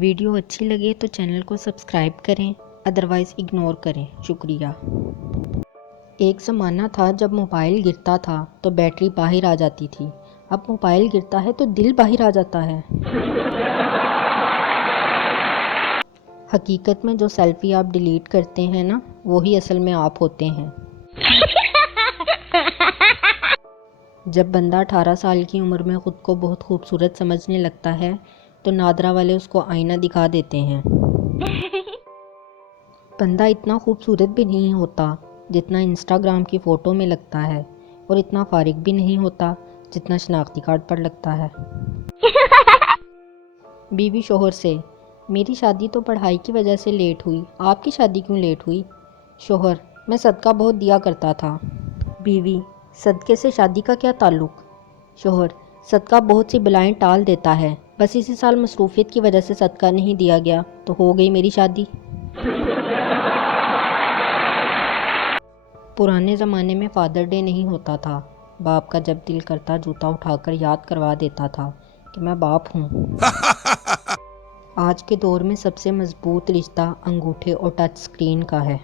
Video اچھی لگے تو چینل کو سبسکرائب کریں، ادروائز اگنور کریں، شکریہ۔ ایک زمانہ تھا جب موبائل گرتا تھا تو بیٹری باہر آ جاتی تھی، اب موبائل گرتا ہے تو دل باہر آ جاتا ہے۔ حقیقت میں جو سیلفی آپ ڈیلیٹ کرتے ہیں نا، وہی اصل میں آپ ہوتے ہیں۔ جب بندہ 18 سال کی عمر میں خود کو بہت خوبصورت سمجھنے لگتا ہے تو نادرا والے اس کو آئینہ دکھا دیتے ہیں۔ بندہ اتنا خوبصورت بھی نہیں ہوتا جتنا انسٹاگرام کی فوٹو میں لگتا ہے، اور اتنا فارغ بھی نہیں ہوتا جتنا شناختی کارڈ پر لگتا ہے۔ بیوی شوہر سے: میری شادی تو پڑھائی کی وجہ سے لیٹ ہوئی، آپ کی شادی کیوں لیٹ ہوئی؟ شوہر: میں صدقہ بہت دیا کرتا تھا۔ بیوی: صدقے سے شادی کا کیا تعلق؟ شوہر: صدقہ بہت سی بلائیں ٹال دیتا ہے، بس اسی سال مصروفیت کی وجہ سے صدقہ نہیں دیا گیا تو ہو گئی میری شادی۔ پرانے زمانے میں فادر ڈے نہیں ہوتا تھا، باپ کا جب دل کرتا جوتا اٹھا کر یاد کروا دیتا تھا کہ میں باپ ہوں۔ آج کے دور میں سب سے مضبوط رشتہ انگوٹھے اور ٹچ سکرین کا ہے۔